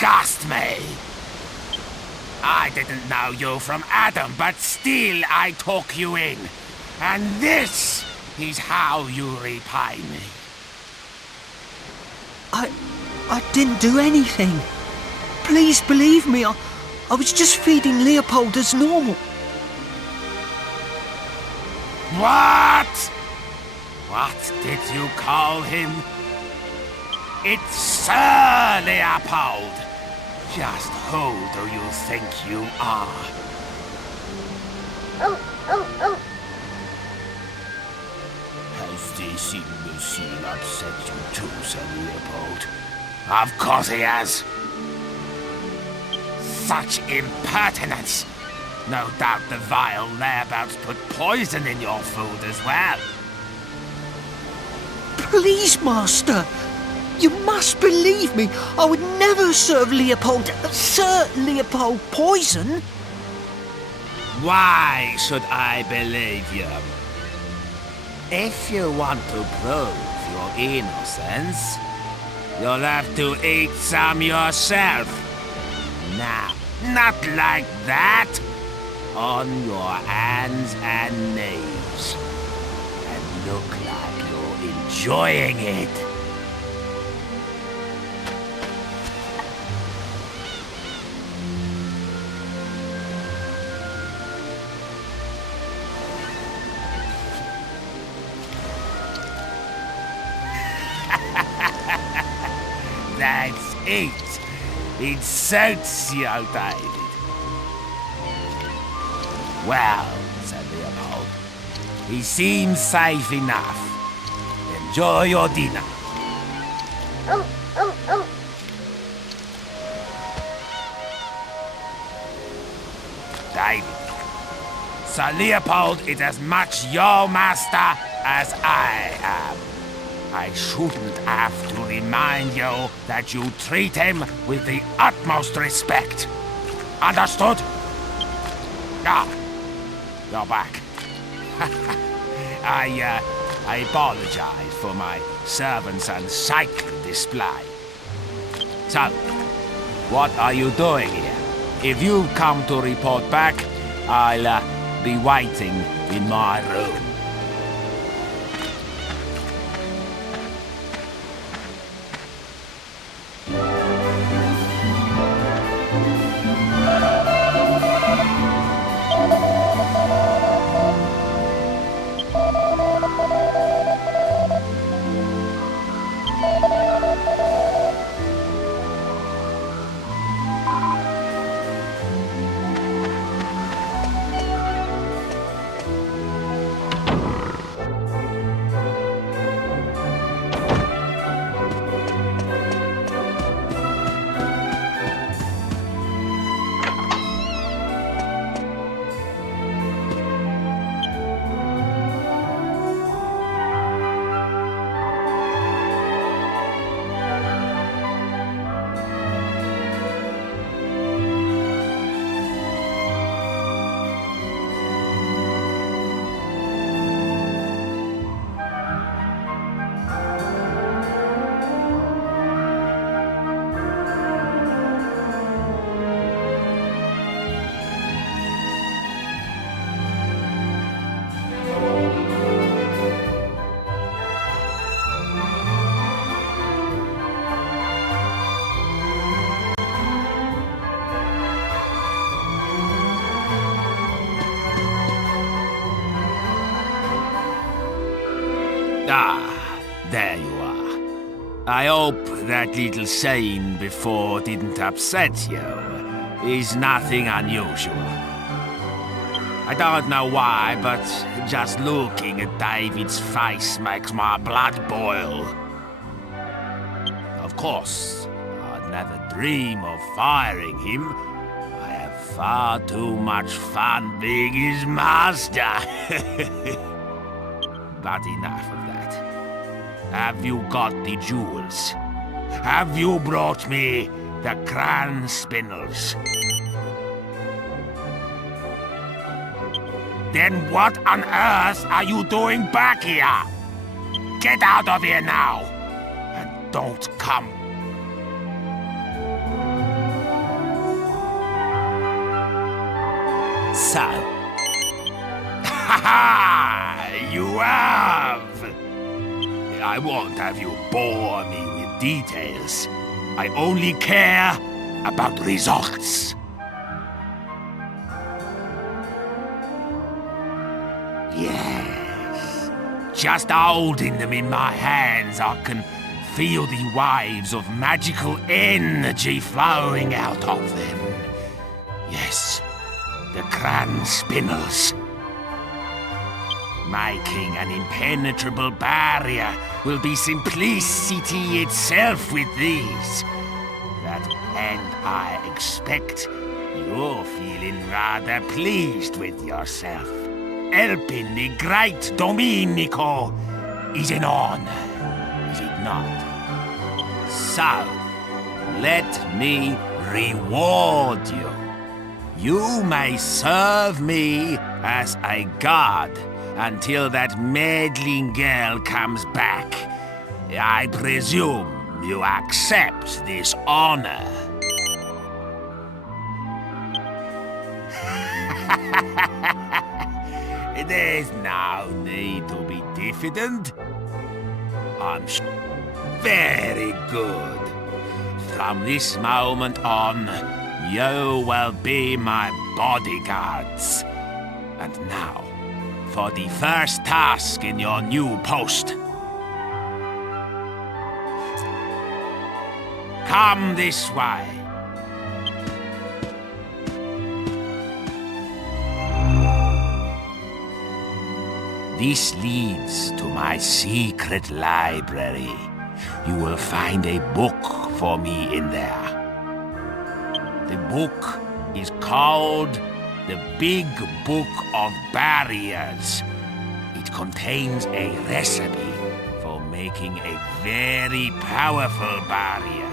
disgust me. I didn't know you from Adam, but still I took you in. And this is how you repay me. I didn't do anything. Please believe me, I was just feeding Leopold as normal. What? What did you call him? It's Sir Leopold. Just who do you think you are? Has this imbecile upset you too, Sir Leopold? Of course he has. Such impertinence! No doubt the vile layabouts put poison in your food as well. Please, Master. You must believe me. I would never serve Sir Leopold poison. Why should I believe you? If you want to prove your innocence, you'll have to eat some yourself. Now, not like that. On your hands and knees. And look like you're enjoying it. That's it. It suits you, David. Well, said Leopold, he seems safe enough. Enjoy your dinner. David, Sir Leopold is as much your master as I am. I shouldn't have to remind you that you treat him with the utmost respect. Understood? Ah, you're back. I apologize for my servant's unsightly display. So, what are you doing here? If you come to report back, I'll be waiting in my room. Ah, there you are. I hope that little scene before didn't upset you. It's nothing unusual. I don't know why, but just looking at David's face makes my blood boil. Of course, I'd never dream of firing him. I have far too much fun being his master. But enough of that. Have you got the jewels? Have you brought me the crown spindles? Then what on earth are you doing back here? Get out of here now! And don't come So... Ha ha! You have! I won't have you bore me with details. I only care about results. Yes. Just holding them in my hands, I can feel the waves of magical energy flowing out of them. Yes, the grand spinels. Making an impenetrable barrier will be simplicity itself with these. And I expect you're feeling rather pleased with yourself. Helping the great Domenico is an honor, is it not? So, let me reward you. You may serve me as a god until that meddling girl comes back. I presume you accept this honor. There's no need to be diffident. I'm very good. From this moment on, you will be my bodyguards. And now, for the first task in your new post. Come this way. This leads to my secret library. You will find a book for me in there. The book is called The Big Book of Barriers. It contains a recipe for making a very powerful barrier.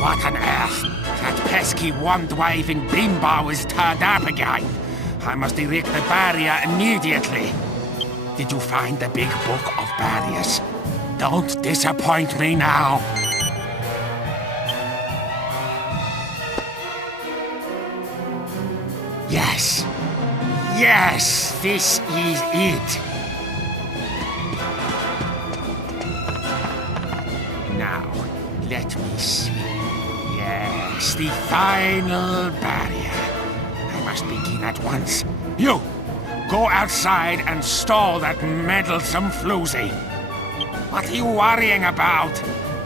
What on earth? That pesky wand-waving bimbo has turned up again. I must erect the barrier immediately. Did you find the big book of barriers? Don't disappoint me now. Yes. Yes, this is it. Now, let me see. Yes, the final barrier. I must begin at once. You! Go outside and stall that meddlesome floozy. What are you worrying about?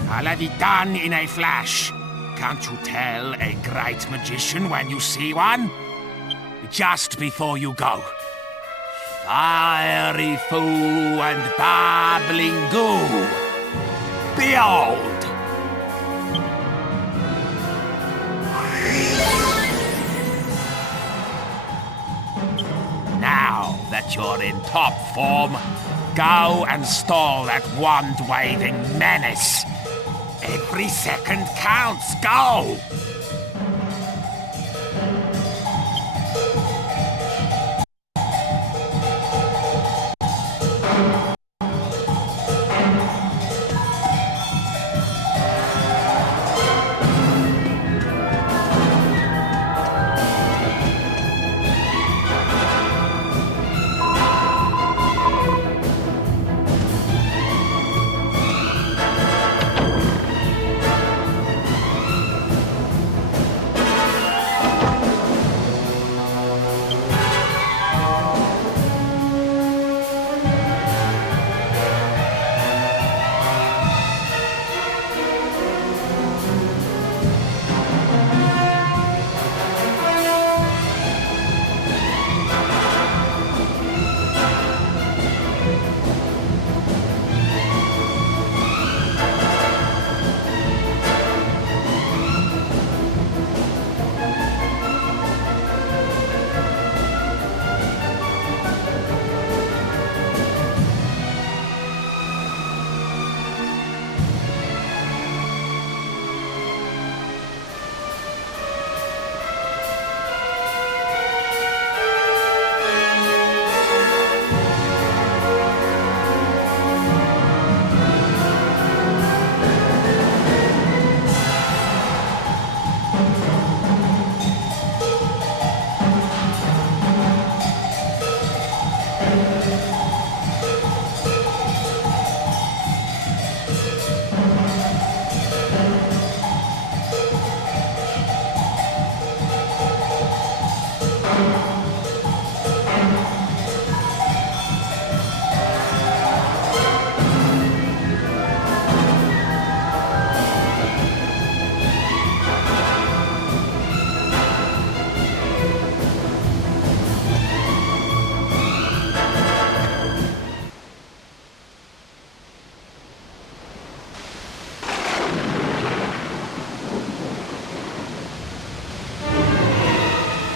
I'll have it done in a flash. Can't you tell a great magician when you see one? Just before you go. Fiery foo and babbling goo. Behold! Now that you're in top form, go and stall that wand-waving menace. Every second counts. Go!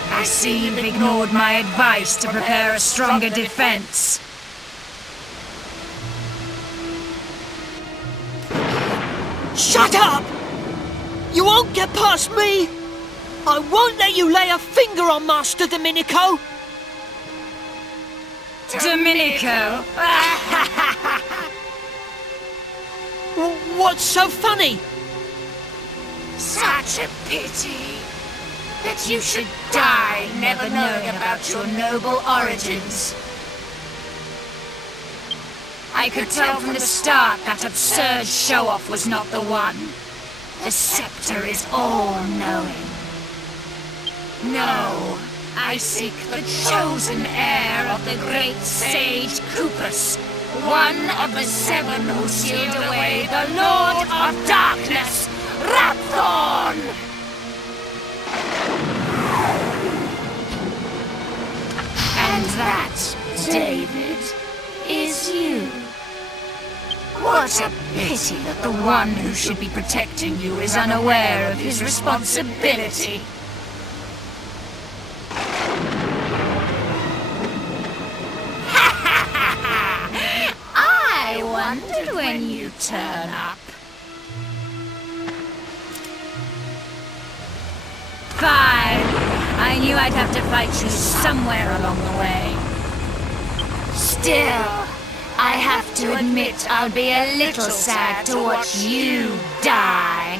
I see you've ignored my advice to prepare a stronger defense. Shut up! You won't get past me! I won't let you lay a finger on Master Domenico! Domenico? What's so funny? Such a pity that you should die never knowing about your noble origins. I could tell from the start that absurd show-off was not the one. The scepter is all-knowing. No, I seek the chosen heir of the great sage Kupus, one of the seven who sealed away the Lord of Darkness, Rapthorn! And that, David, is you. What a pity that the one who should be protecting you is unaware of his responsibility. I wondered when you turn up. Fine. I knew I'd have to fight you somewhere along the way. Still, I have to admit I'll be a little sad to watch you die.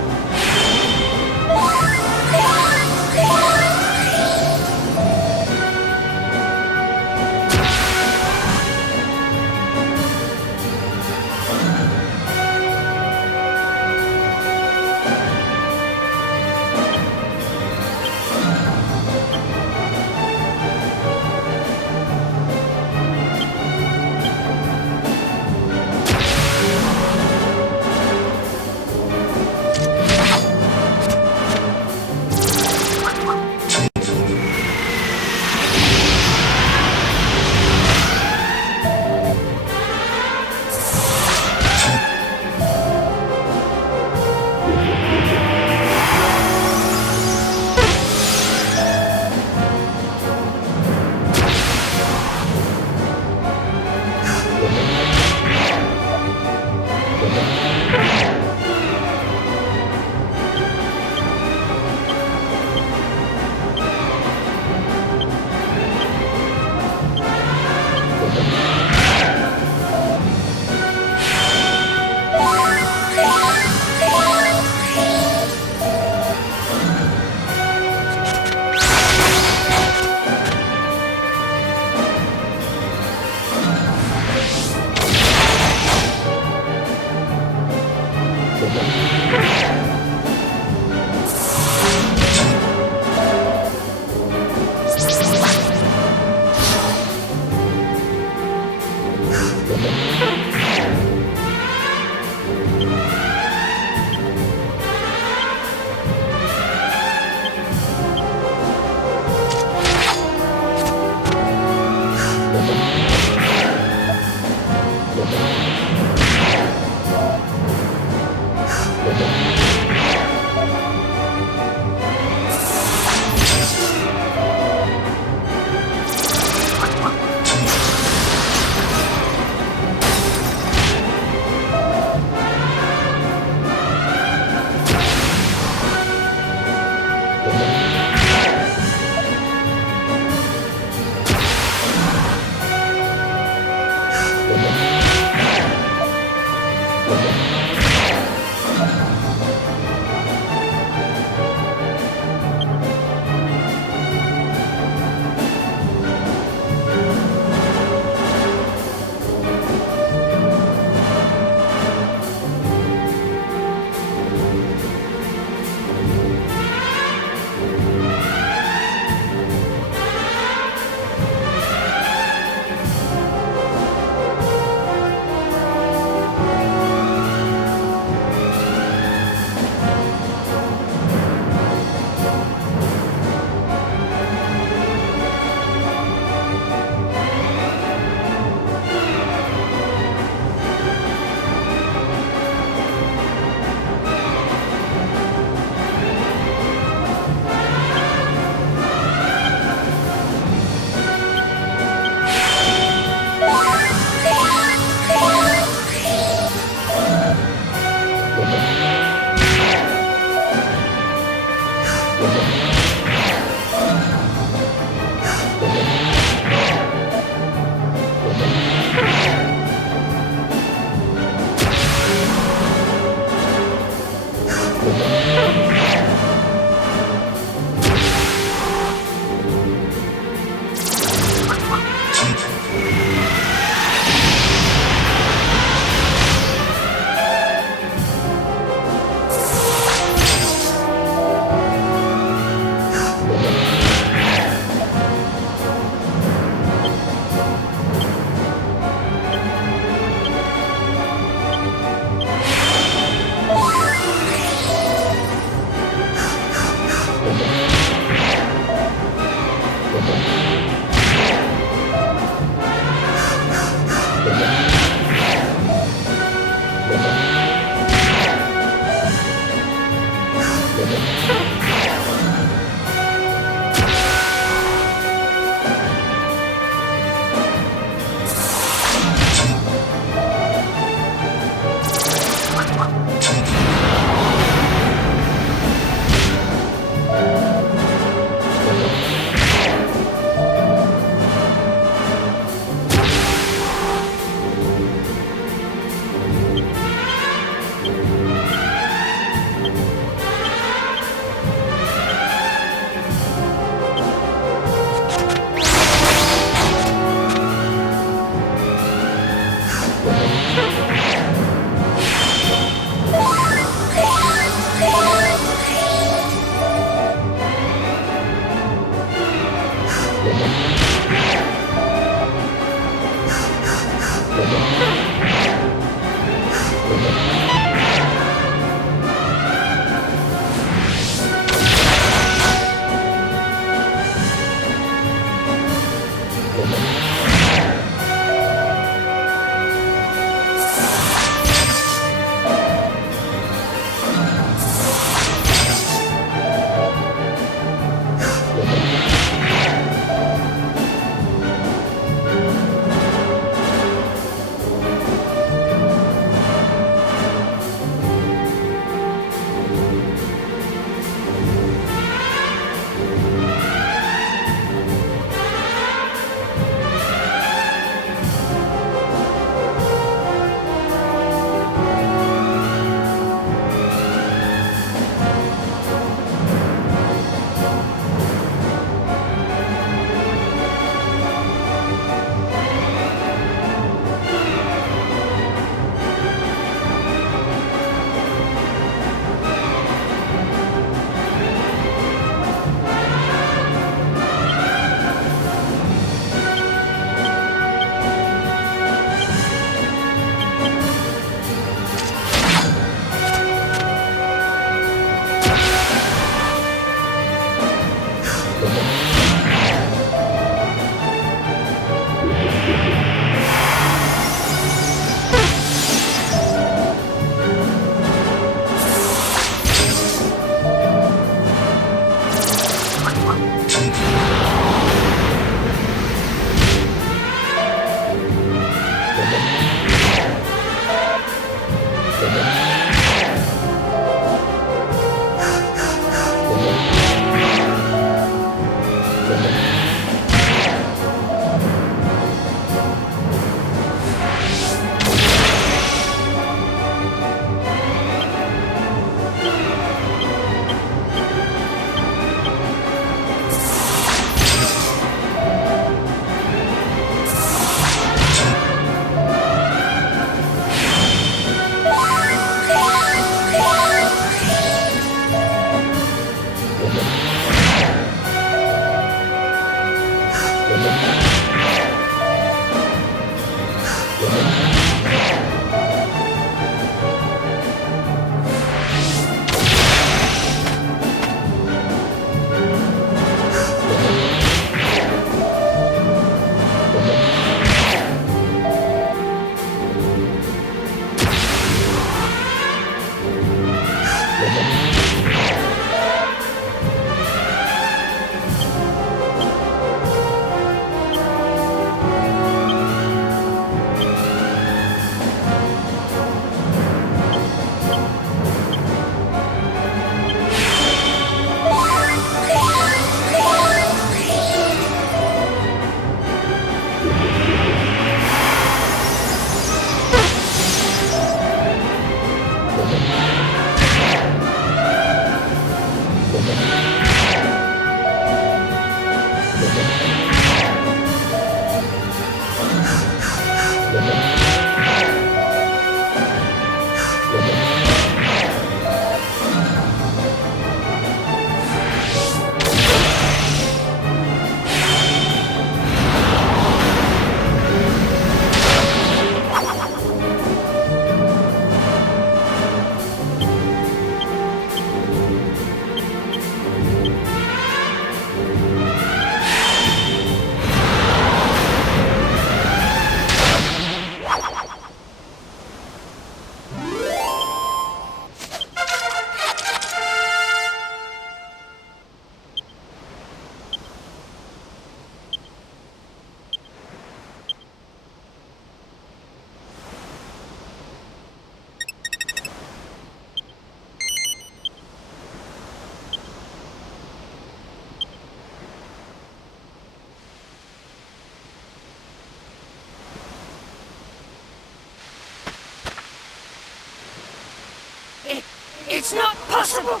It's not possible!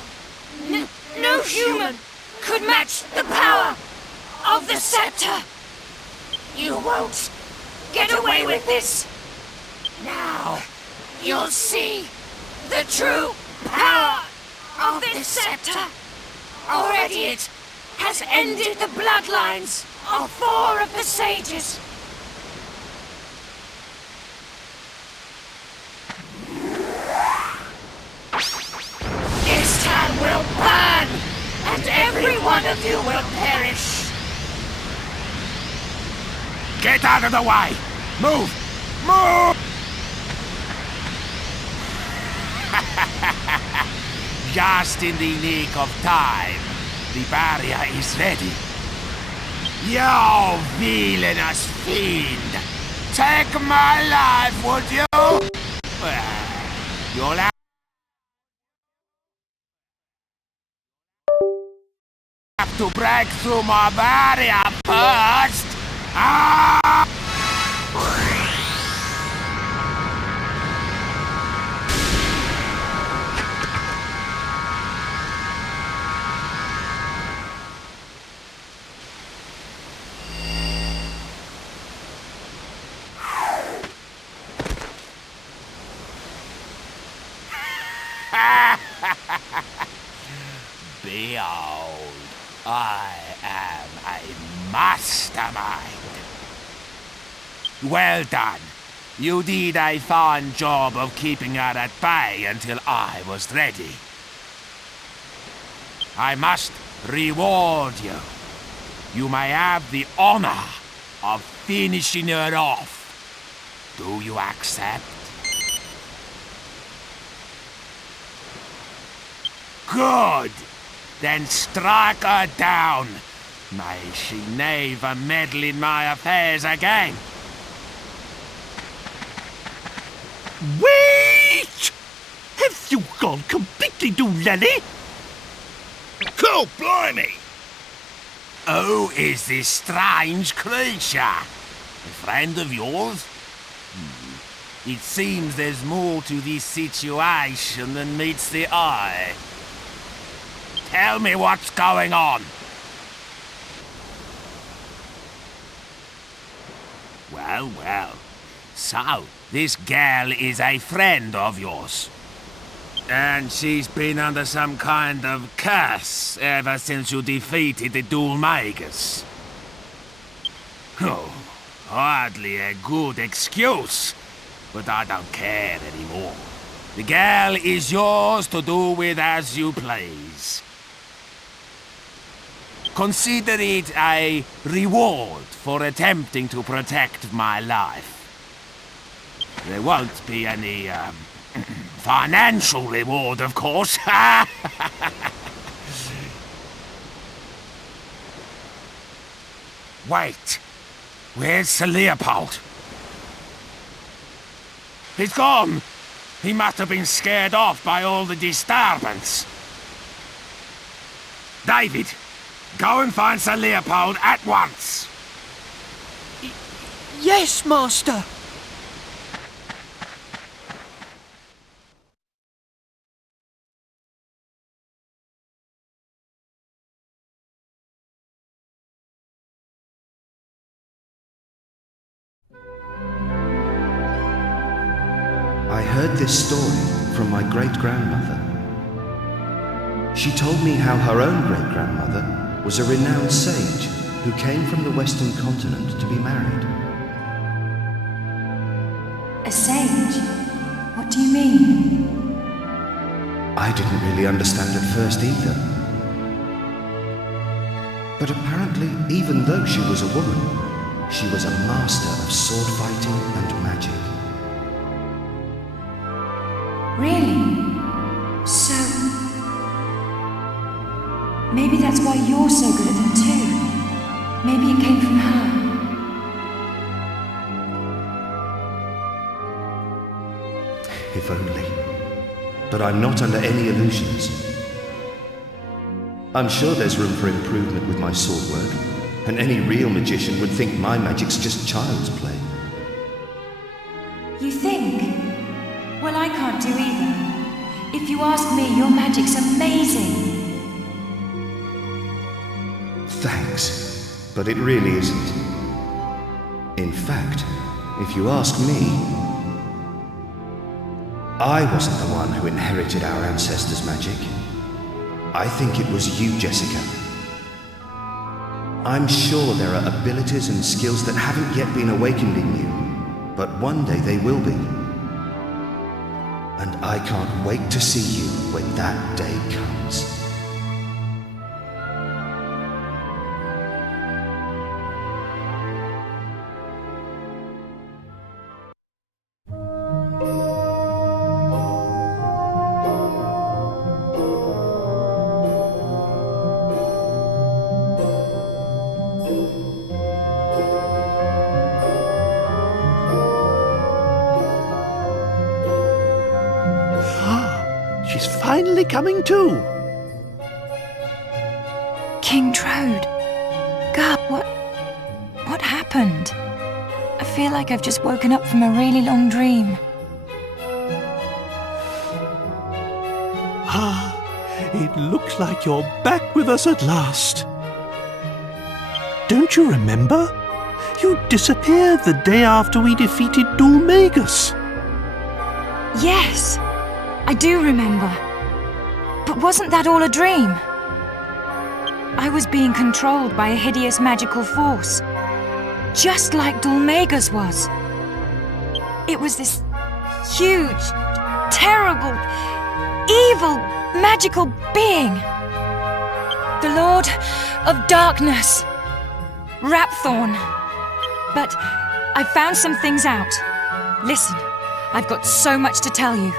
No human could match the power of the scepter! You won't get away with this! Now, you'll see the true power of this scepter! Already it has ended the bloodlines of 4 of the sages. This town will burn, and every one of you will perish. Get out of the way! Move! Move! Just in the nick of time. The barrier is ready. You villainous fiend! Take my life, would you? Well, you'll have to break through my barrier first! Ah! Behold, I am a mastermind. Well done. You did a fine job of keeping her at bay until I was ready. I must reward you. You may have the honor of finishing her off. Do you accept? Good! Then strike her down. May she never meddle in my affairs again. Wait! Have you gone completely doolally? Cool, blimey! Who is this strange creature? A friend of yours? It seems there's more to this situation than meets the eye. Tell me what's going on. Well, well. So, this girl is a friend of yours. And she's been under some kind of curse ever since you defeated the Dual Magus. Oh, hardly a good excuse. But I don't care anymore. The girl is yours to do with as you please. Consider it a reward for attempting to protect my life. There won't be any, financial reward, of course. Wait, where's Sir Leopold? He's gone! He must have been scared off by all the disturbance. David, go and find Sir Leopold at once! Yes, Master. I heard this story from my great-grandmother. She told me how her own great-grandmother was a renowned sage who came from the Western continent to be married. A sage? What do you mean? I didn't really understand at first either. But apparently, even though she was a woman, she was a master of sword fighting and magic. Really? So... maybe that's why you're so good at them too. Maybe it came from her. If only. But I'm not under any illusions. I'm sure there's room for improvement with my sword work, and any real magician would think my magic's just child's play. You think? Well, I can't do either. If you ask me, your magic's amazing. Thanks, but it really isn't. In fact, if you ask me, I wasn't the one who inherited our ancestors' magic. I think it was you, Jessica. I'm sure there are abilities and skills that haven't yet been awakened in you, but one day they will be. And I can't wait to see you when that day comes. She's finally coming to. King Trode. God, what happened? I feel like I've just woken up from a really long dream. It looks like you're back with us at last. Don't you remember? You disappeared the day after we defeated Dulmagus. Yes, I do remember. But wasn't that all a dream? I was being controlled by a hideous magical force, just like Dulmagus was. It was this huge, terrible, evil, magical being. The Lord of Darkness, Rapthorn. But I found some things out. Listen, I've got so much to tell you.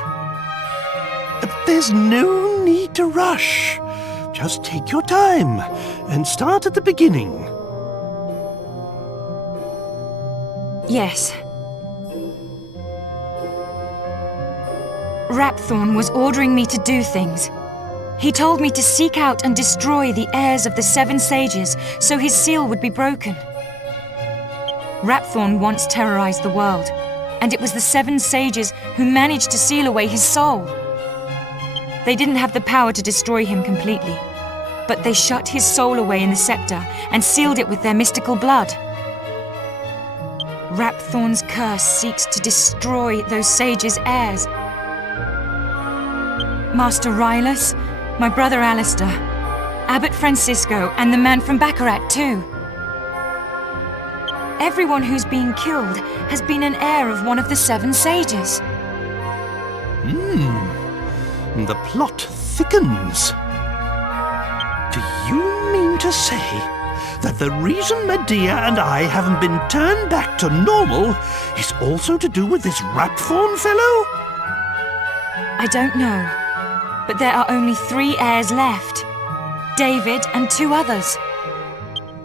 There's no need to rush. Just take your time and start at the beginning. Yes. Rapthorn was ordering me to do things. He told me to seek out and destroy the heirs of the 7 sages so his seal would be broken. Rapthorn once terrorized the world, and it was the 7 sages who managed to seal away his soul. They didn't have the power to destroy him completely, but they shut his soul away in the scepter and sealed it with their mystical blood. Rapthorn's curse seeks to destroy those sages' heirs. Master Rylus, my brother Alistair, Abbot Francisco, and the man from Baccarat too. Everyone who's been killed has been an heir of one of the 7 sages. The plot thickens. Do you mean to say that the reason Medea and I haven't been turned back to normal is also to do with this Rapthorn fellow? I don't know, but there are only 3 heirs left. David and 2 others.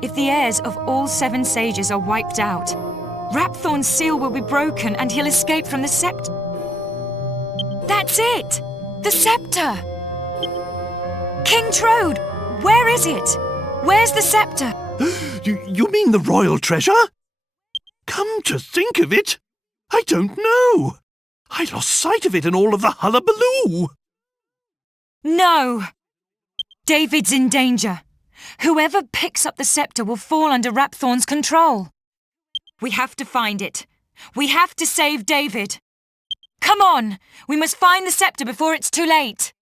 If the heirs of all 7 sages are wiped out, Rapthorn's seal will be broken and he'll escape from the scepter. That's it! The scepter! King Trode, where is it? Where's the scepter? You mean the royal treasure? Come to think of it, I don't know. I lost sight of it in all of the hullabaloo. No! David's in danger. Whoever picks up the scepter will fall under Rapthorn's control. We have to find it. We have to save David. Come on! We must find the scepter before it's too late.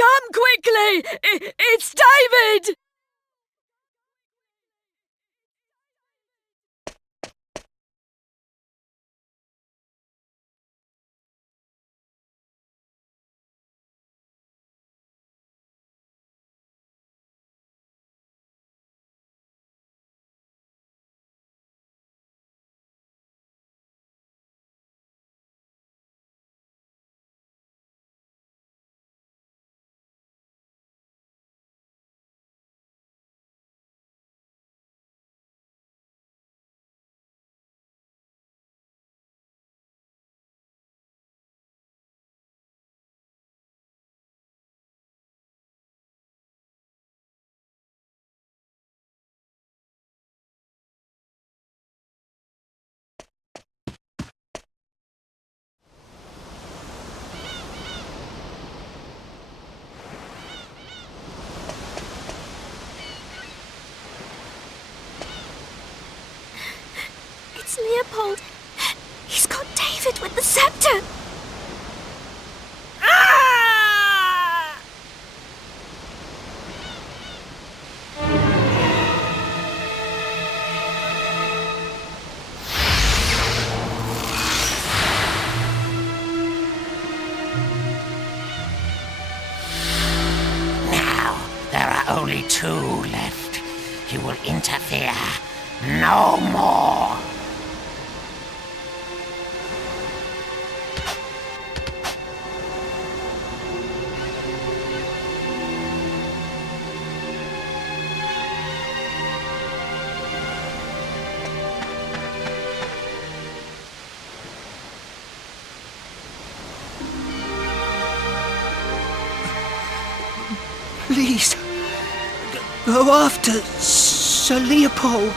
Come quickly! It's David! It's Leopold. He's got David with the scepter. Ah! Now, there are only two left. You will interfere no more. Please, go after Sir Leopold.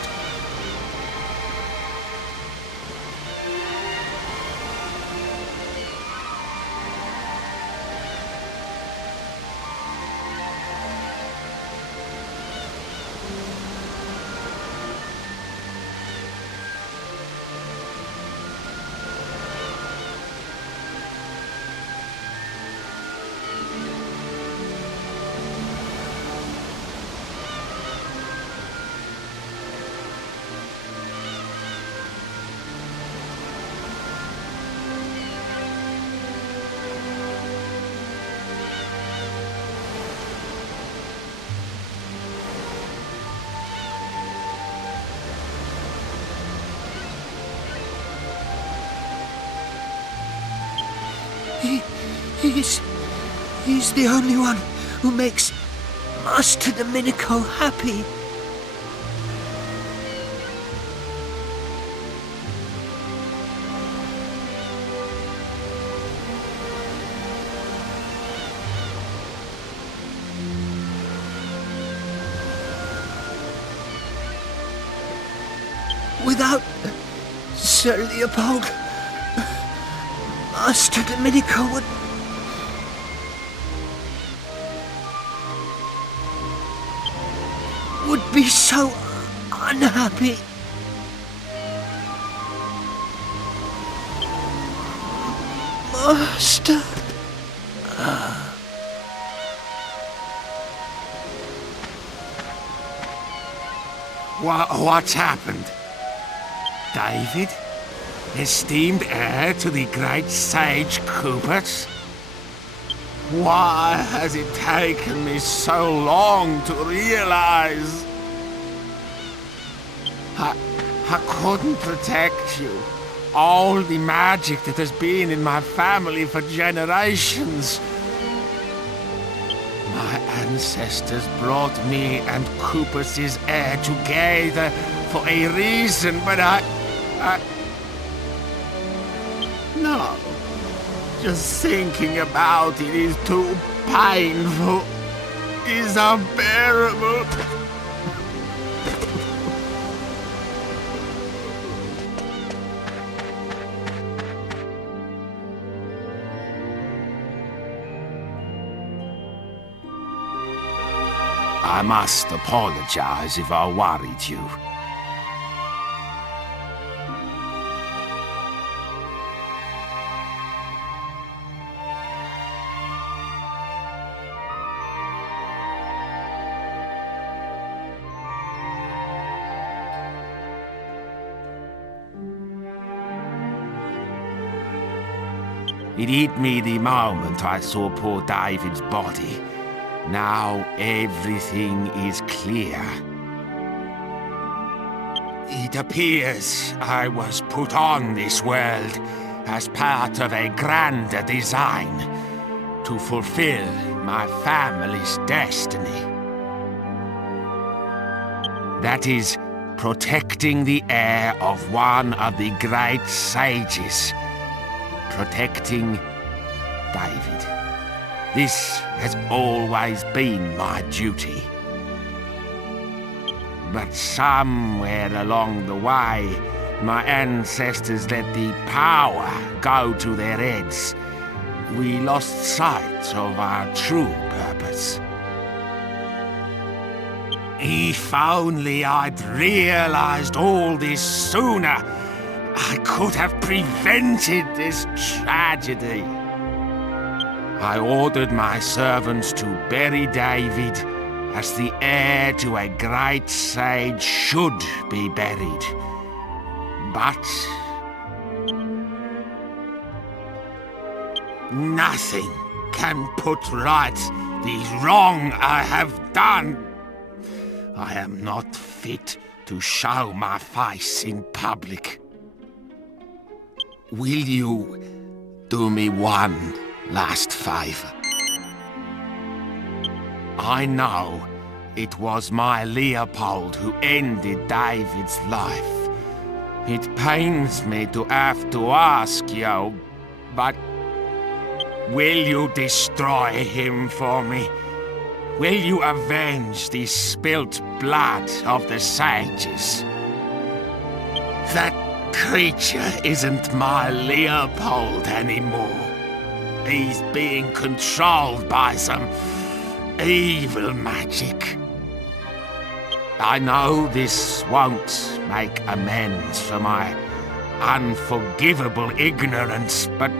He's the only one who makes Master Domenico happy. Without Sir Leopold, Master Domenico would be so unhappy. Master. What's happened? David? Esteemed heir to the great sage Cooper's? Why has it taken me so long to realize? I couldn't protect you. All the magic that has been in my family for generations. My ancestors brought me and Cooper's heir together for a reason, but no. Just thinking about it is too painful. Is unbearable. I must apologize if I worried you. It hit me the moment I saw poor David's body. Now everything is clear. It appears I was put on this world as part of a grander design to fulfill my family's destiny. That is, protecting the heir of one of the great sages. Protecting David. This has always been my duty. But somewhere along the way, my ancestors let the power go to their heads. We lost sight of our true purpose. If only I'd realized all this sooner, I could have prevented this tragedy. I ordered my servants to bury David as the heir to a great sage should be buried. But nothing can put right the wrong I have done. I am not fit to show my face in public. Will you do me one last favor? I know it was my Leopold who ended David's life. It pains me to have to ask you, but will you destroy him for me? Will you avenge the spilt blood of the sages? That creature isn't my Leopold anymore. He's being controlled by some evil magic. I know this won't make amends for my unforgivable ignorance, but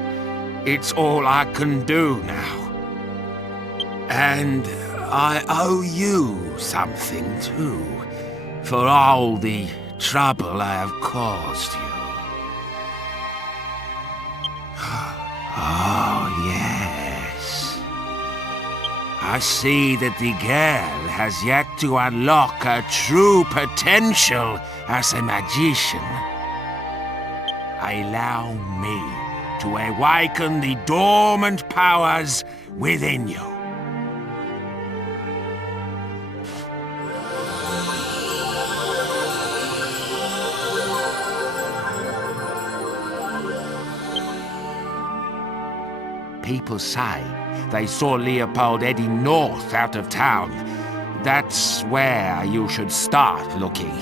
it's all I can do now. And I owe you something too, for all the trouble I have caused you. Oh, yes. I see that the girl has yet to unlock her true potential as a magician. Allow me to awaken the dormant powers within you. People say they saw Leopold heading north out of town. That's where you should start looking.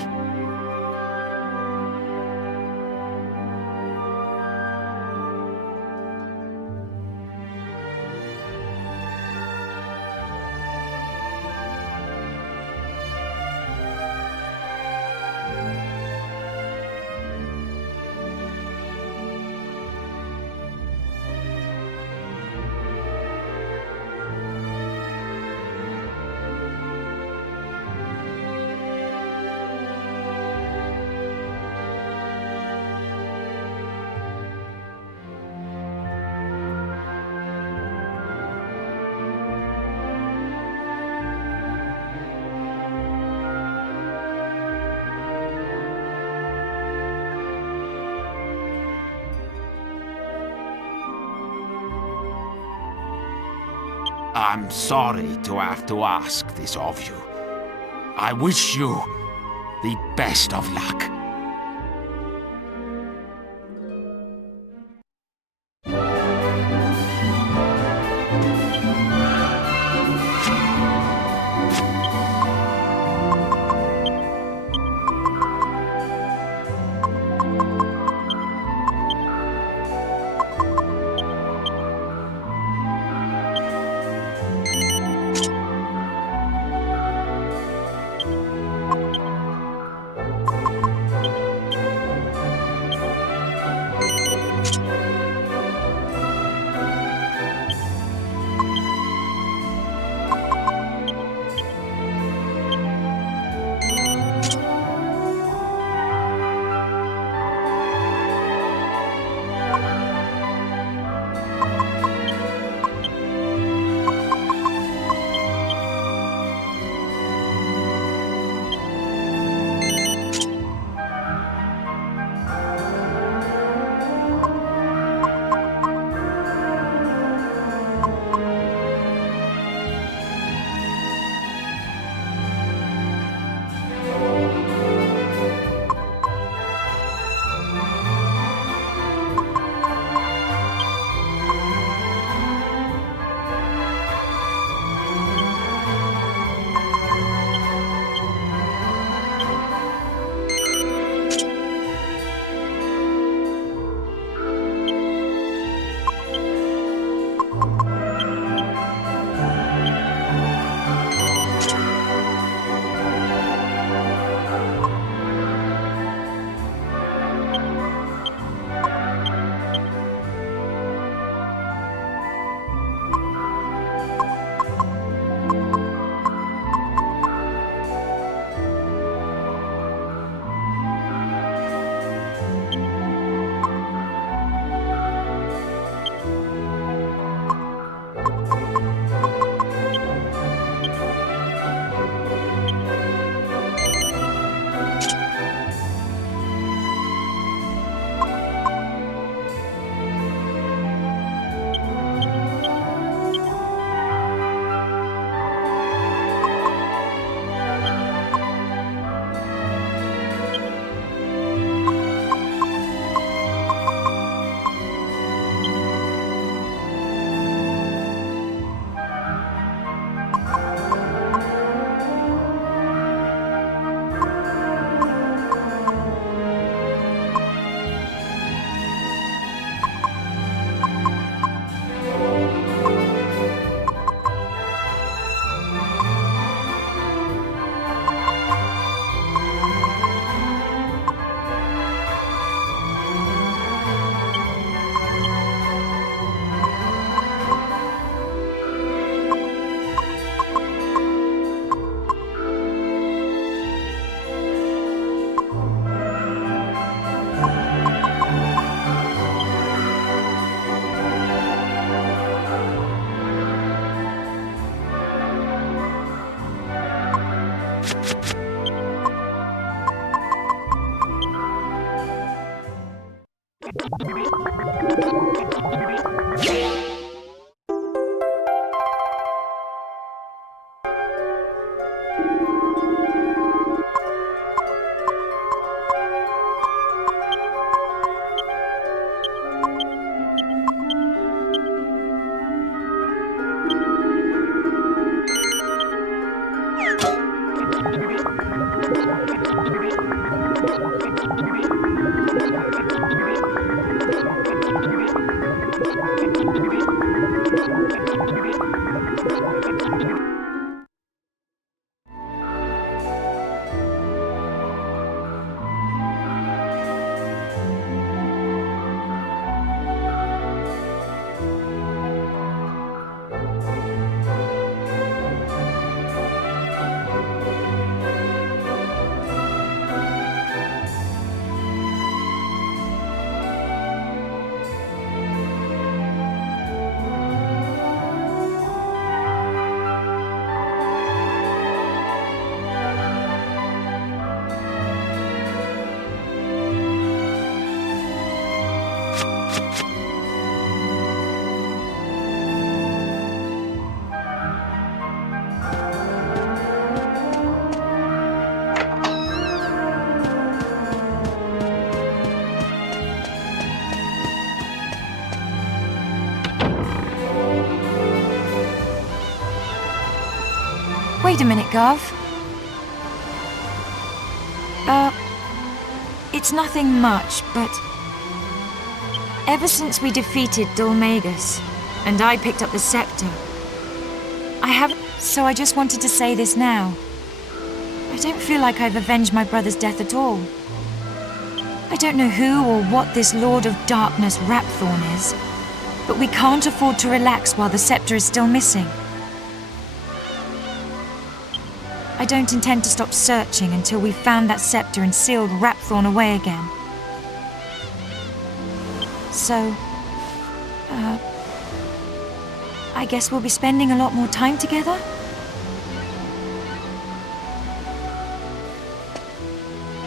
I'm sorry to have to ask this of you. I wish you the best of luck. Wait a minute, Gov. It's nothing much, but... Ever since we defeated Dulmagus, and I picked up the scepter, I haven't... So I just wanted to say this now. I don't feel like I've avenged my brother's death at all. I don't know who or what this Lord of Darkness Rapthorn is, but we can't afford to relax while the scepter is still missing. I don't intend to stop searching until we've found that scepter and sealed Rapthorn away again. So, I guess we'll be spending a lot more time together?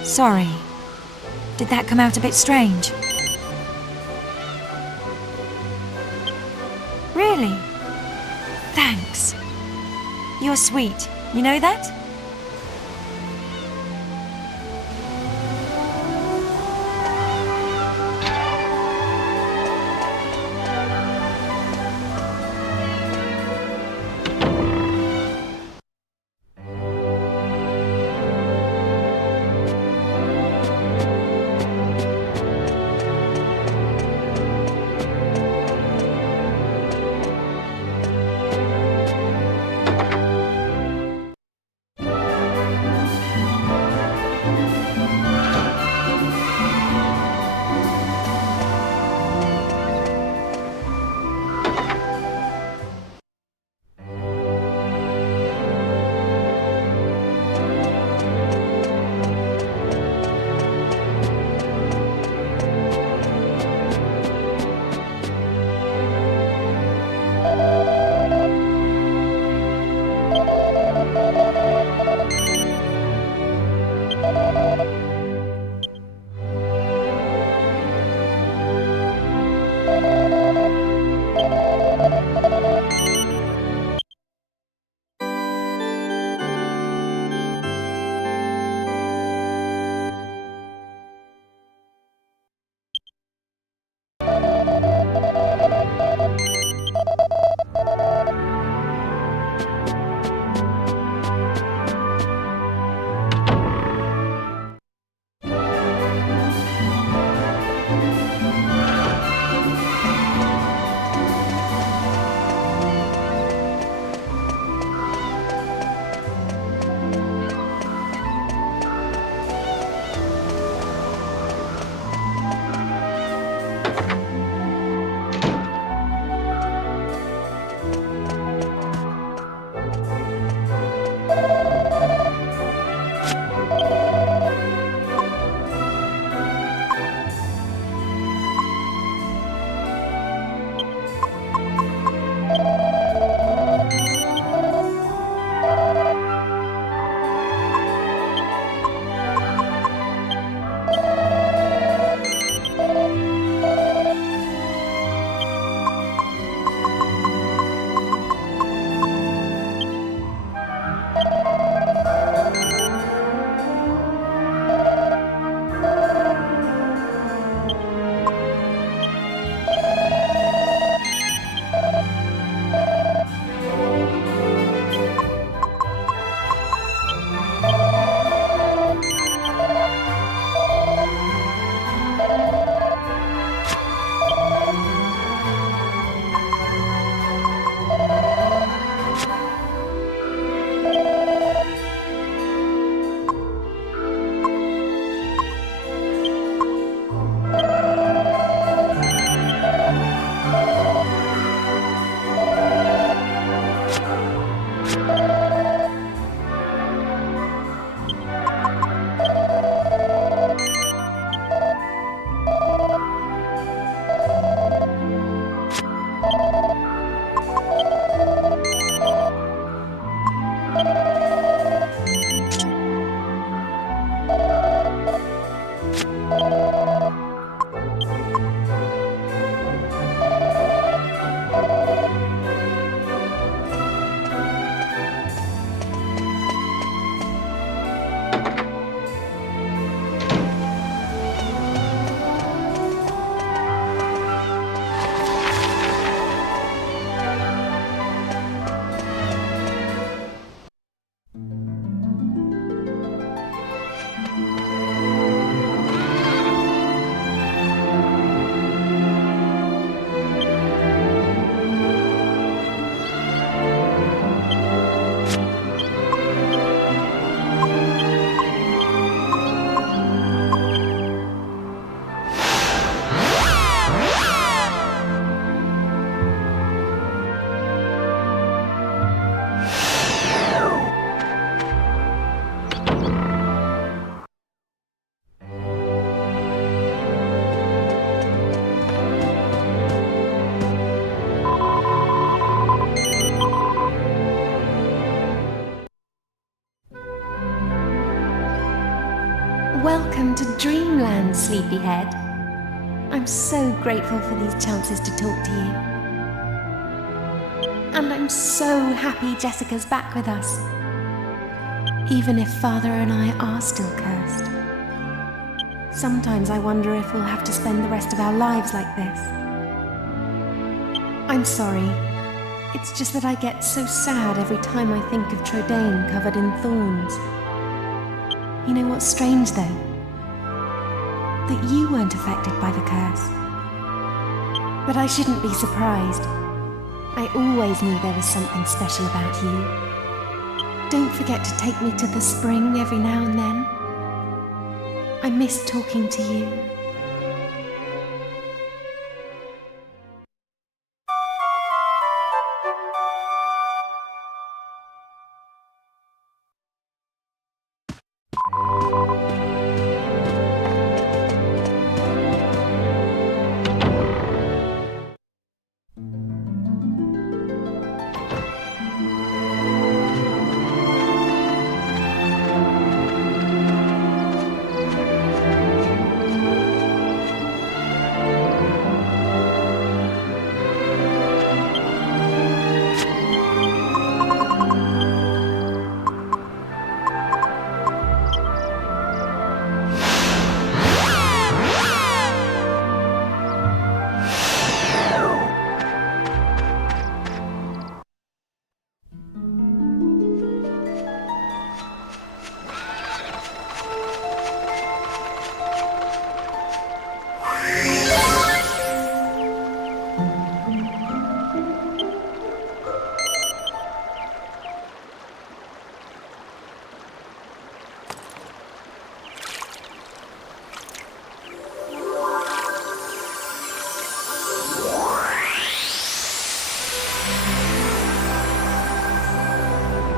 Sorry. Did that come out a bit strange? Really? Thanks. You're sweet. You know that? Welcome to Dreamland, sleepyhead. I'm so grateful for these chances to talk to you. And I'm so happy Jessica's back with us. Even if Father and I are still cursed. Sometimes I wonder if we'll have to spend the rest of our lives like this. I'm sorry. It's just that I get so sad every time I think of Trodaine covered in thorns. You know what's strange, though? That you weren't affected by the curse. But I shouldn't be surprised. I always knew there was something special about you. Don't forget to take me to the spring every now and then. I miss talking to you.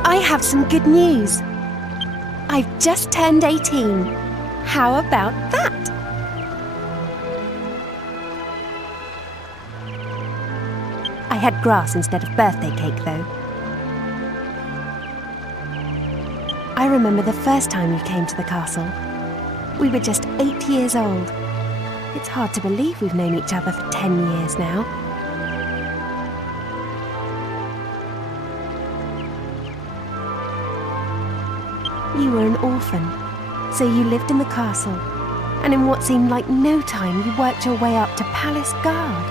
I have some good news. I've just turned 18. How about that? I had grass instead of birthday cake, though. I remember the first time you came to the castle. We were just 8 years old. It's hard to believe we've known each other for 10 years now. You were an orphan, so you lived in the castle, and in what seemed like no time, you worked your way up to palace guard.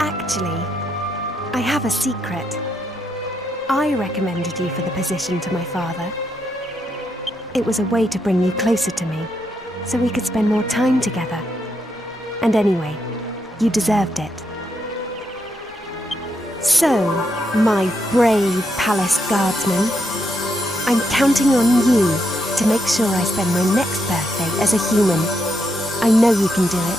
Actually, I have a secret. I recommended you for the position to my father. It was a way to bring you closer to me, so we could spend more time together. And anyway, you deserved it. So, my brave palace guardsman, I'm counting on you to make sure I spend my next birthday as a human. I know you can do it.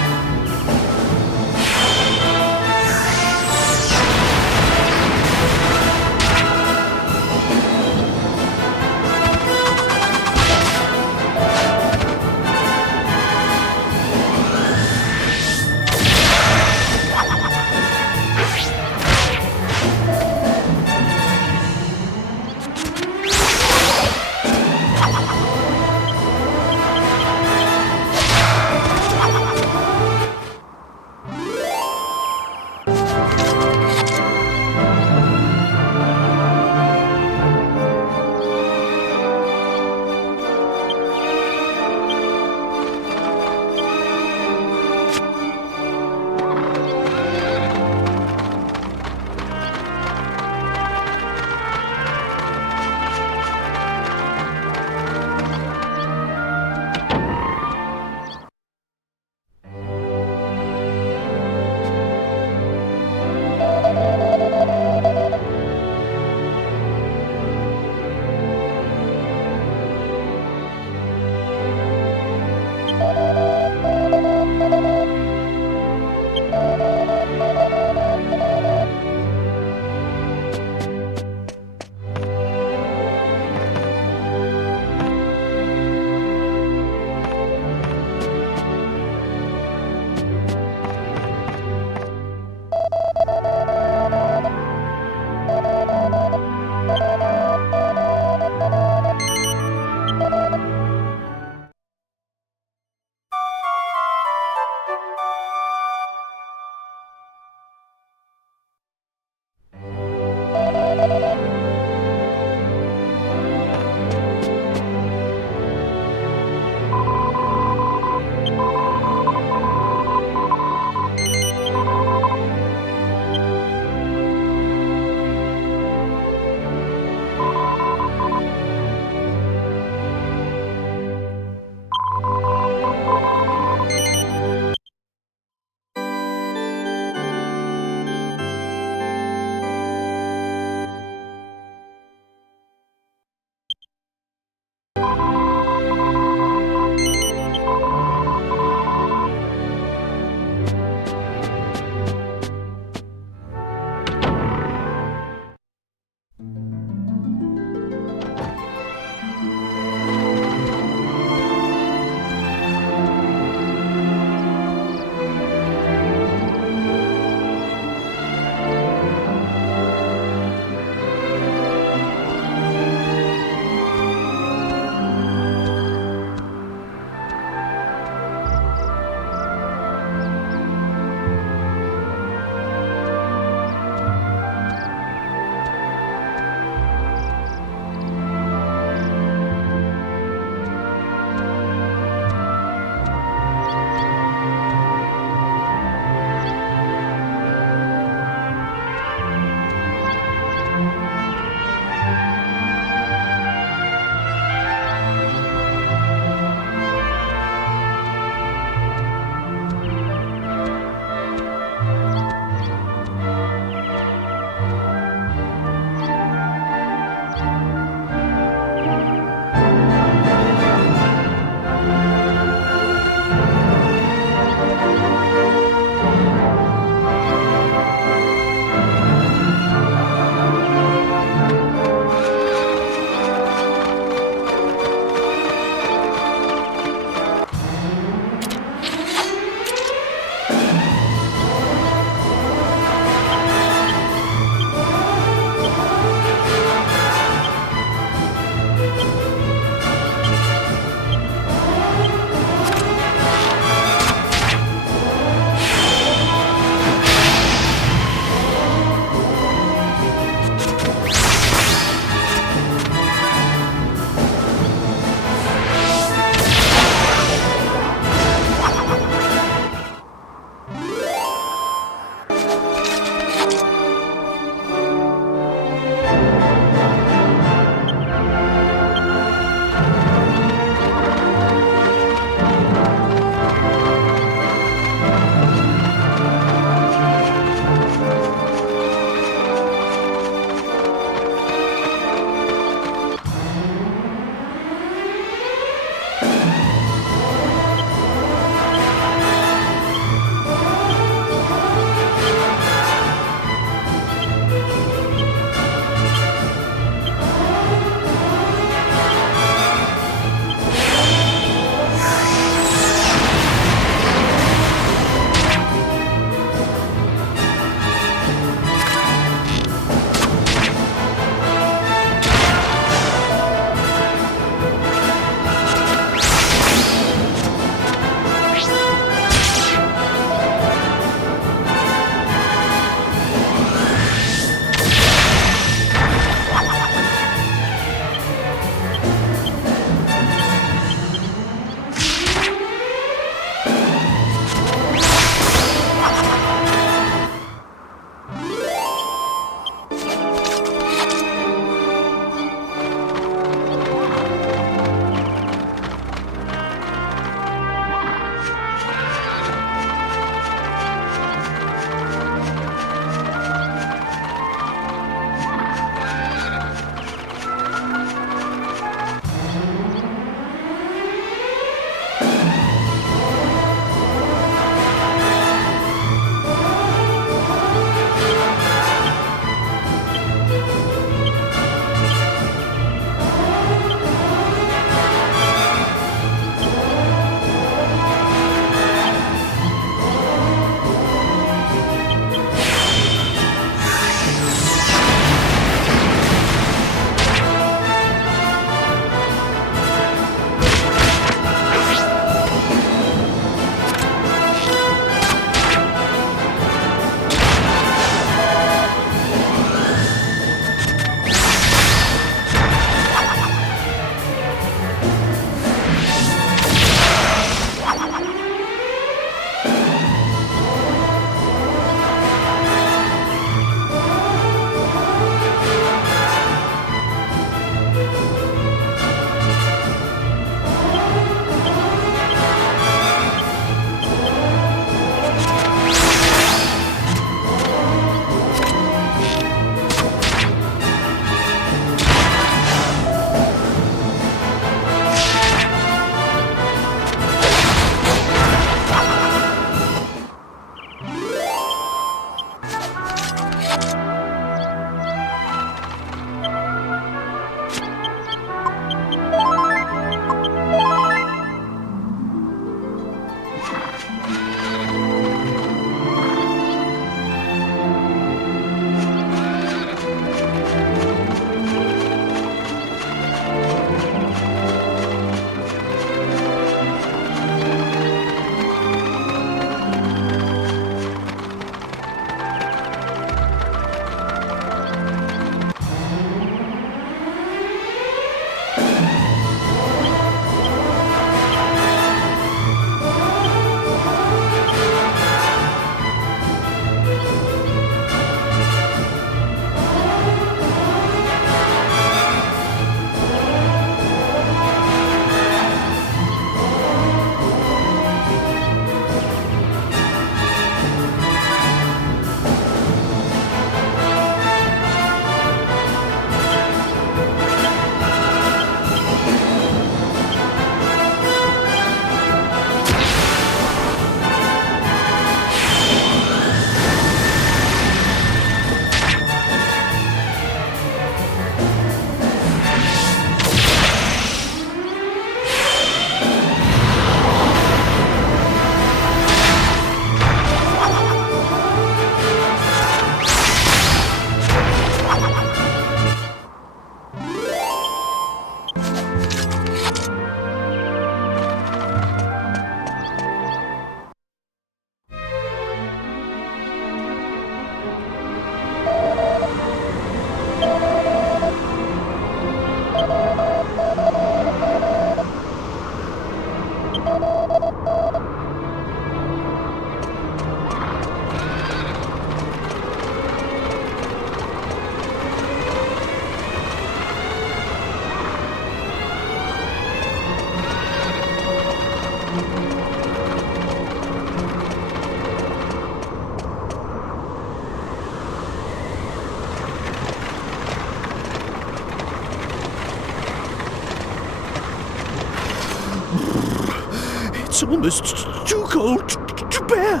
It's almost too cold to bear.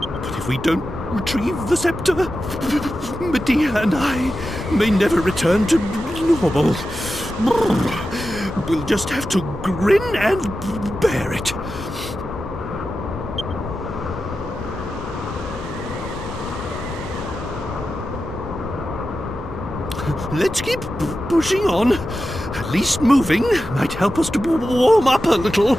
But if we don't retrieve the scepter, Medea and I may never return to normal. We'll just have to grin and bear it. Let's keep pushing on. At least moving might help us to warm up a little.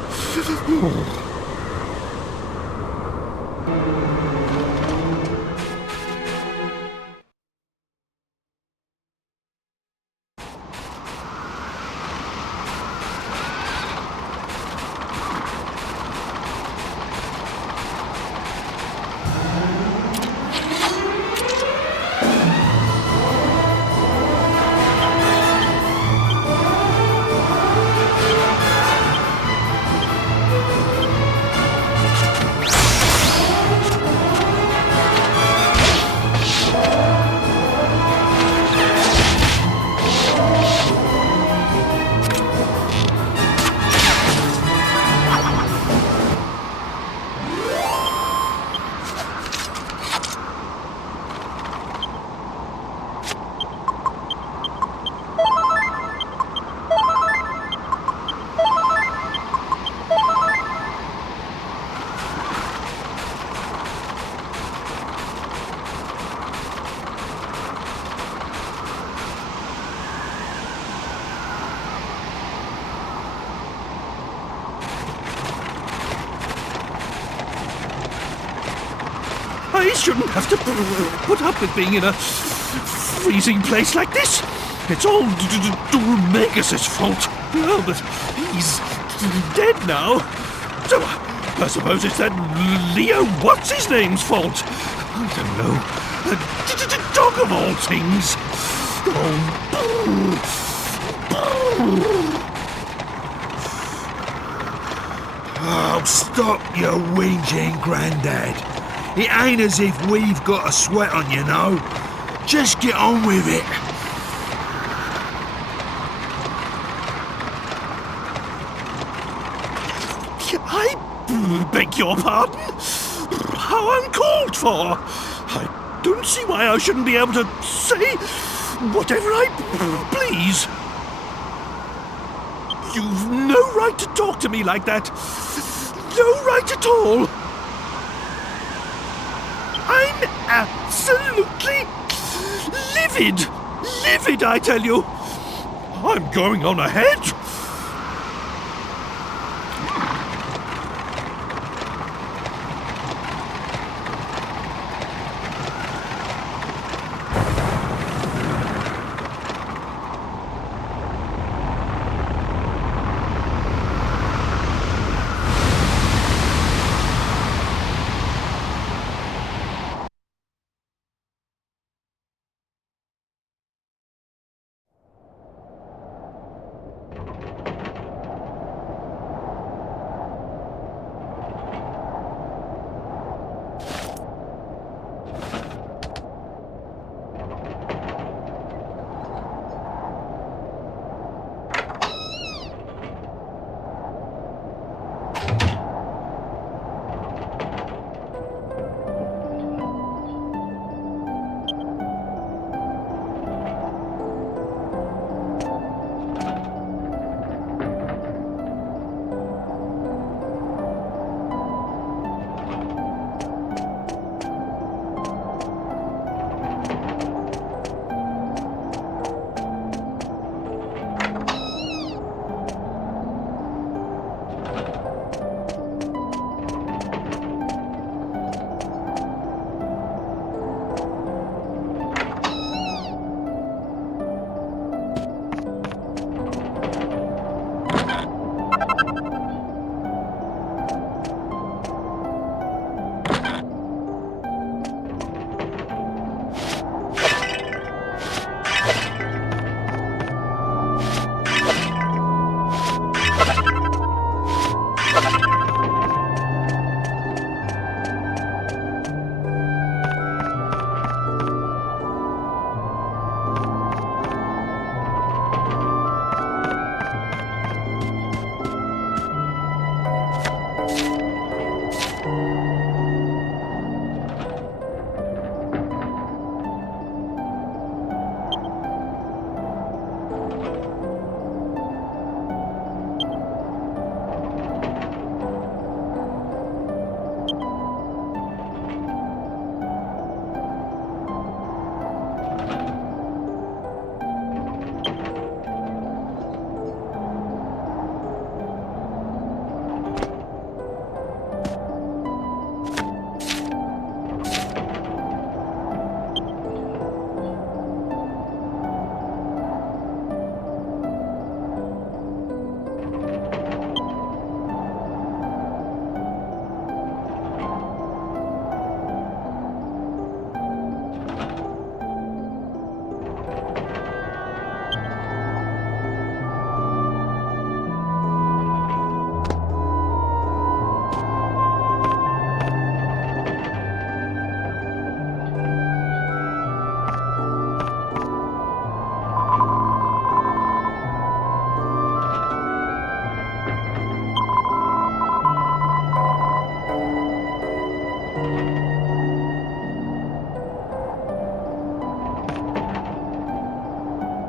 I shouldn't have to put up with being in a freezing place like this. It's all Magus' fault. Oh, but he's dead now. So I suppose it's that Leo what's-his-name's fault. I don't know. A dog of all things. Oh, stop your whinging, Grandad. It ain't as if we've got a sweat on, you know. Just get on with it. I beg your pardon? How uncalled for! I don't see why I shouldn't be able to say whatever I please. You've no right to talk to me like that. No right at all. I'm absolutely livid! Livid, I tell you! I'm going on ahead!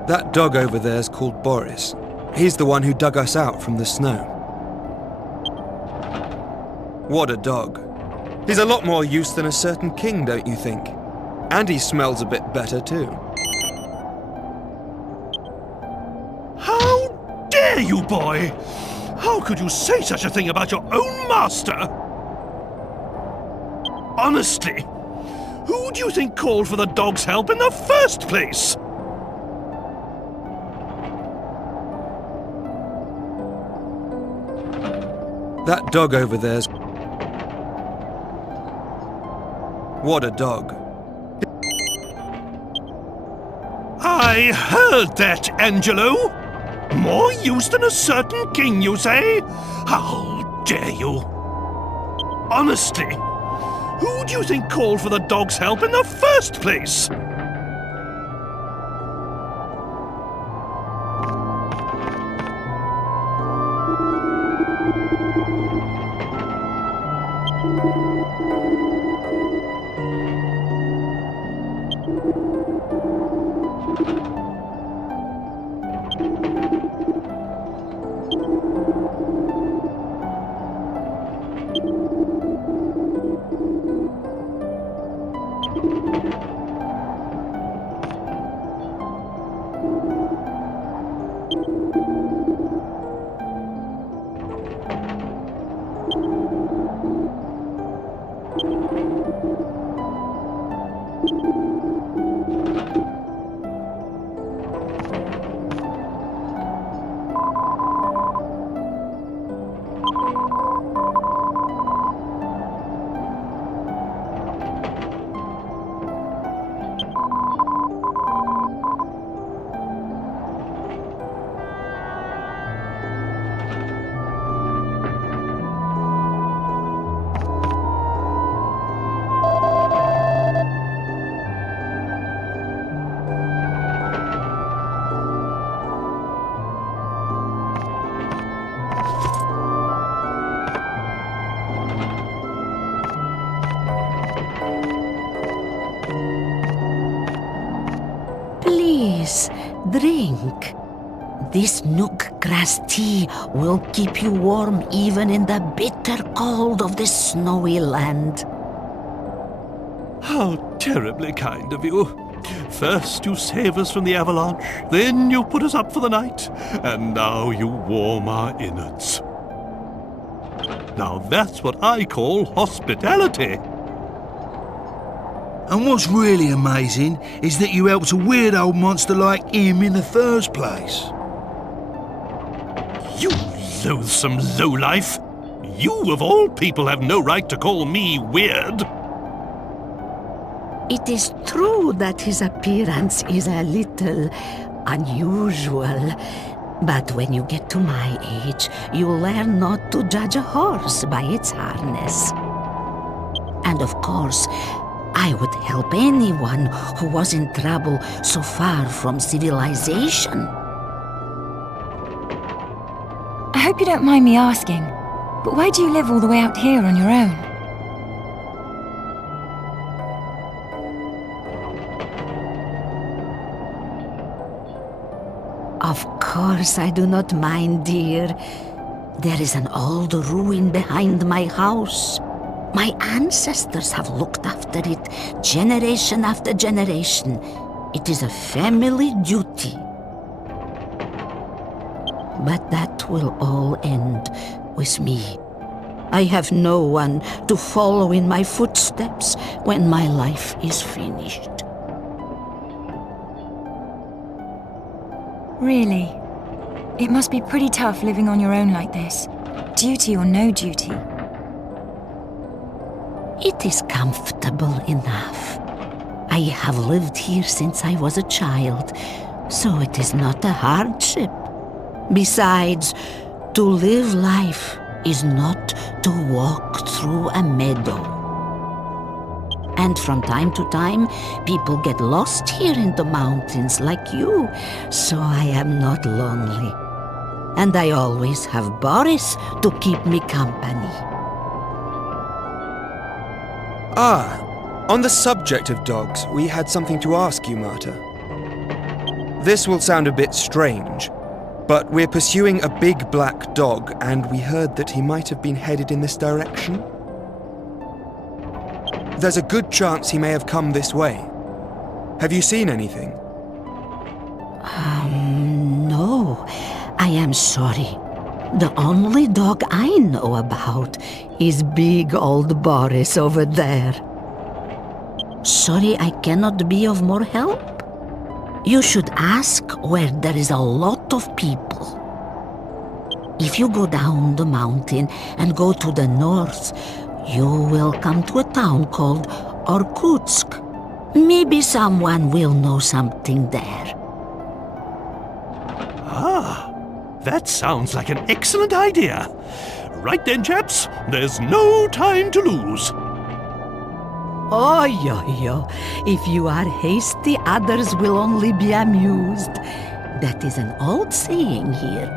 That dog over there's called Boris. He's the one who dug us out from the snow. What a dog. He's a lot more use than a certain king, don't you think? And he smells a bit better too. How dare you, boy? How could you say such a thing about your own master? Honestly, who do you think called for the dog's help in the first place? That dog over there's... What a dog. I heard that, Angelo. More use than a certain king, you say? How dare you? Honestly, who do you think called for the dog's help in the first place? Please, drink. This nook grass tea will keep you warm even in the bitter cold of this snowy land. How terribly kind of you. First you save us from the avalanche, then you put us up for the night, and now you warm our innards. Now that's what I call hospitality. And what's really amazing is that you helped a weird old monster like him in the first place. You loathsome lowlife! You, of all people, have no right to call me weird. It is true that his appearance is a little unusual, but when you get to my age, you learn not to judge a horse by its harness. And of course, I would help anyone who was in trouble so far from civilization. I hope you don't mind me asking, but why do you live all the way out here on your own? Of course I do not mind, dear. There is an old ruin behind my house. My ancestors have looked after it generation after generation. It is a family duty. But that will all end with me. I have no one to follow in my footsteps when my life is finished. Really? It must be pretty tough living on your own like this. Duty or no duty. It is comfortable enough. I have lived here since I was a child, so it is not a hardship. Besides, to live life is not to walk through a meadow. And from time to time, people get lost here in the mountains like you, so I am not lonely. And I always have Boris to keep me company. Ah, on the subject of dogs, we had something to ask you, Marta. This will sound a bit strange, but we're pursuing a big black dog, and we heard that he might have been headed in this direction. There's a good chance he may have come this way. Have you seen anything? No, I am sorry. The only dog I know about is big old Boris over there. Sorry I cannot be of more help. You should ask where there is a lot of people. If you go down the mountain and go to the north, you will come to a town called Orkutsk. Maybe someone will know something there. Ah, that sounds like an excellent idea. Right then, chaps, there's no time to lose. Oh, yo. If you are hasty, others will only be amused. That is an old saying here.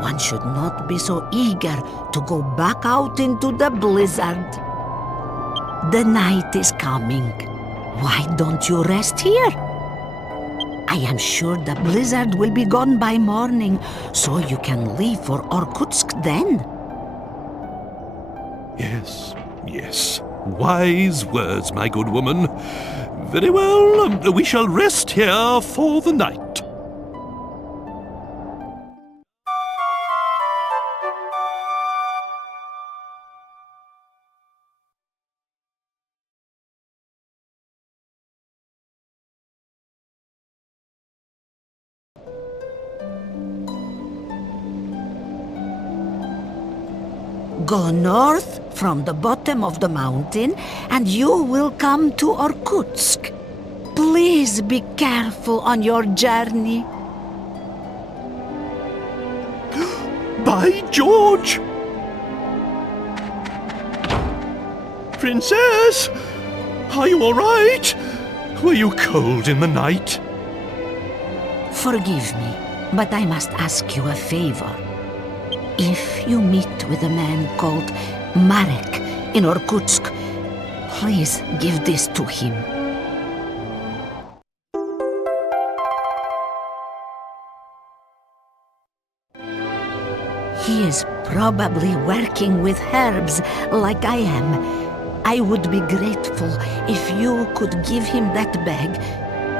One should not be so eager to go back out into the blizzard. The night is coming. Why don't you rest here? I am sure the blizzard will be gone by morning, so you can leave for Orkutsk then. Yes. Wise words, my good woman. Very well, we shall rest here for the night. Go north from the bottom of the mountain and you will come to Orkutsk. Please be careful on your journey. By George! Princess! Are you all right? Were you cold in the night? Forgive me, but I must ask you a favor. If you meet with a man called Marek in Orkutsk, please give this to him. He is probably working with herbs like I am. I would be grateful if you could give him that bag.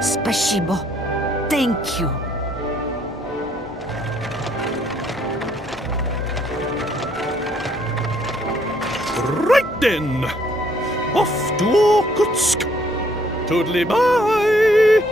Spasibo. Thank you. Right then! Off to Orkutsk! Toodly bye!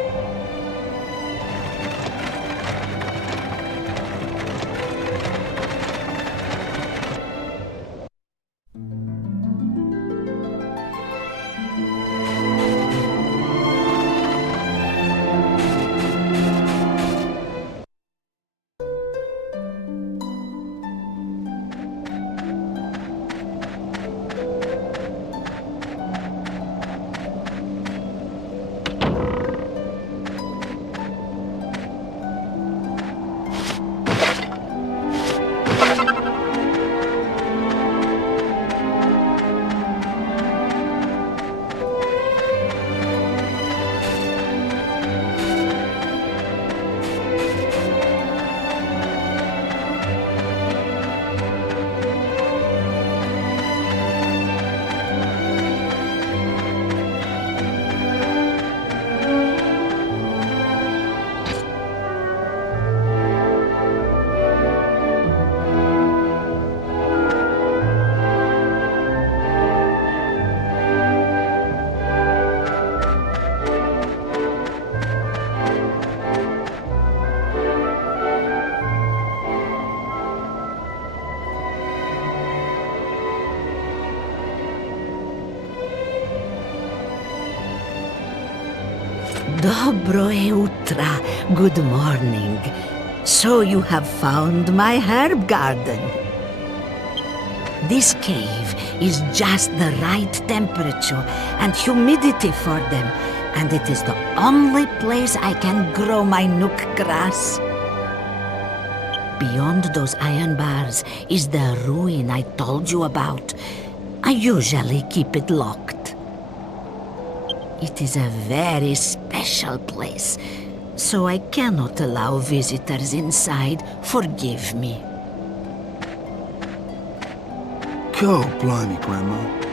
Dobro jutra, good morning. So you have found my herb garden. This cave is just the right temperature and humidity for them, and it is the only place I can grow my nook grass. Beyond those iron bars is the ruin I told you about. I usually keep it locked. It is a very special place. so I cannot allow visitors inside. Forgive me. God blimey, Grandma.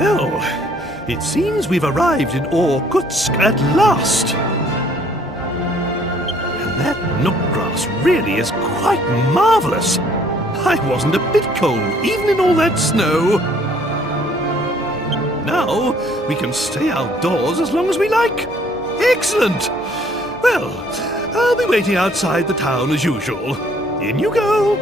Well, it seems we've arrived in Orkutsk at last. And that nook grass really is quite marvellous. I wasn't a bit cold, even in all that snow. Now we can stay outdoors as long as we like. Excellent! Well, I'll be waiting outside the town as usual. In you go!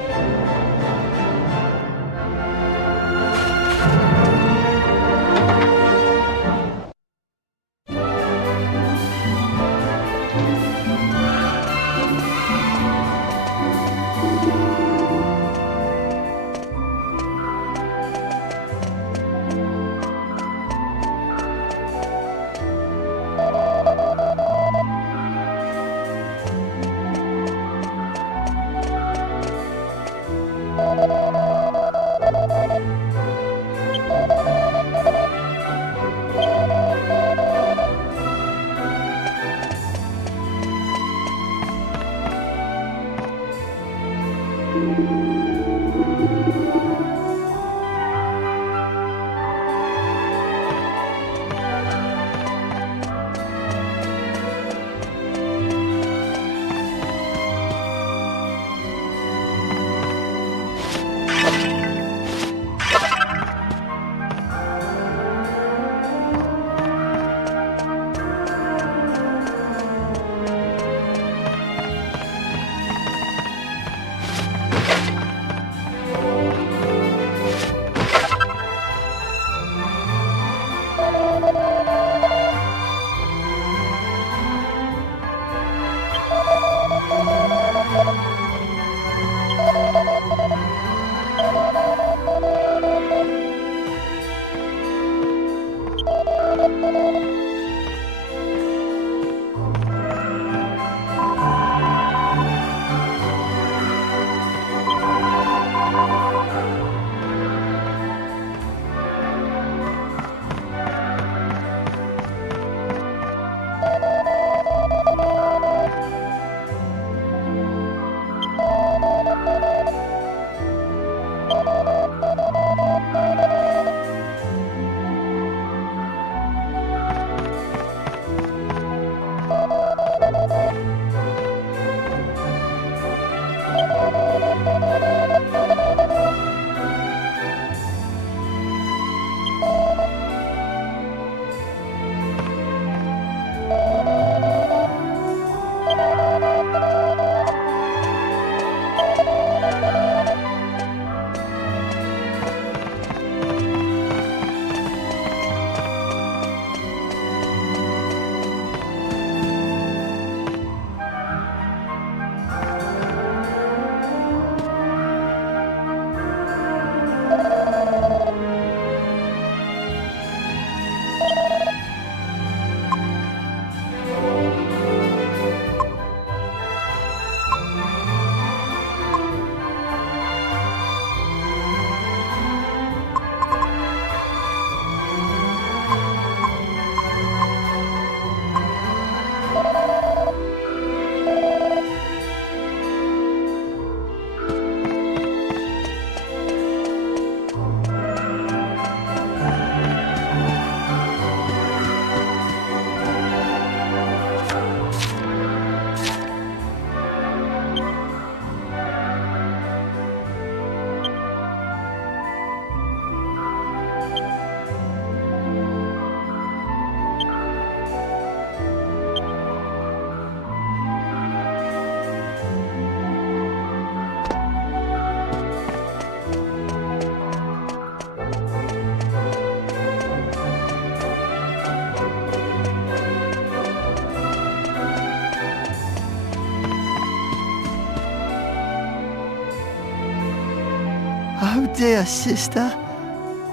Oh dear, sister,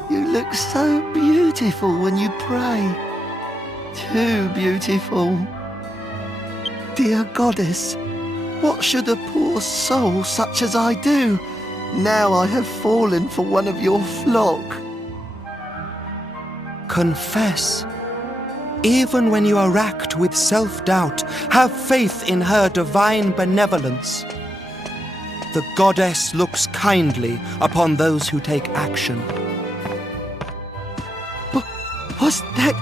you look so beautiful when you pray. Too beautiful. Dear goddess, what should a poor soul such as I do, now I have fallen for one of your flock? Confess. Even when you are racked with self-doubt, have faith in her divine benevolence. The goddess looks kindly upon those who take action. Was that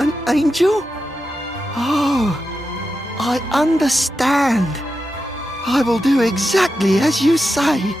an angel? Oh, I understand. I will do exactly as you say.